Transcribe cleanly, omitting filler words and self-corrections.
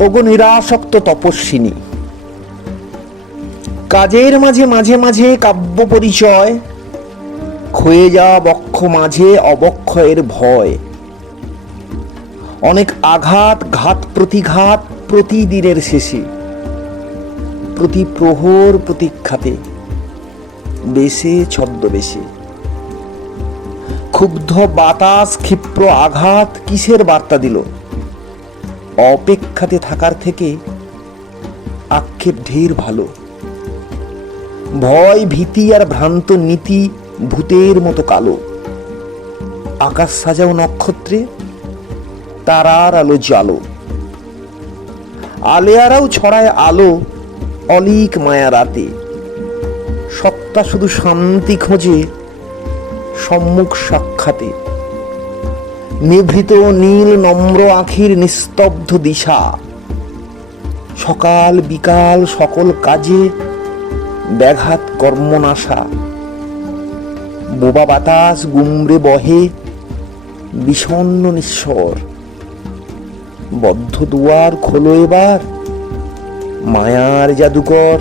ওগো নিরাসক্ত তপস্বিনী, কাজের মাঝে মাঝে মাঝে কাব্য পরিচয়, ক্ষয়ে যাওয়া বক্ষ মাঝে অবক্ষয়ের ভয়। অনেক আঘাত ঘাত প্রতিঘাত প্রতিদিনের শেষে, প্রতি প্রহর প্রতীক্ষাতে, বেশে ছদ্মবেশে। ক্ষুব্ধ বাতাস ক্ষিপ্র আঘাত কিসের বার্তা দিল? অপেক্ষাতে থাকার থেকে আক্ষেপ ঢের ভালো। ভয় ভীতি আর ভ্রান্ত নীতি ভূতের মতো কালো। আকাশ সাজাও নক্ষত্রে, তারার আলো জালো। আলেয়ারাও ছড়ায় আলো অলিক মায়া রাতে। সত্তা শুধু শান্তি খোঁজে সম্মুখ সাক্ষাতে। নিভৃত নীল নম্র আখির নিস্তব্ধ দিশা। সকাল বিকাল সকল কাজে ব্যাঘাত কর্মনাশা। বোবা বাতাস গুমরে বহে বিষণ্ণ নিঃস্বর। বদ্ধ দুয়ার খোলো এবার, মায়ার জাদুকর।